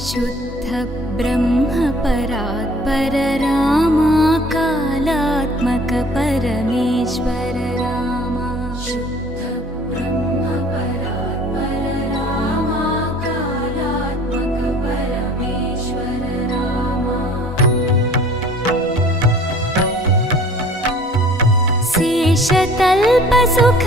शुद्ध ब्रह्म परात्पर रामा कालात्मक परमेश्वर रामा शुद्ध ब्रह्म परात्पर रामा कालात्मक परमेश्वर रामा शेषतल्प सुख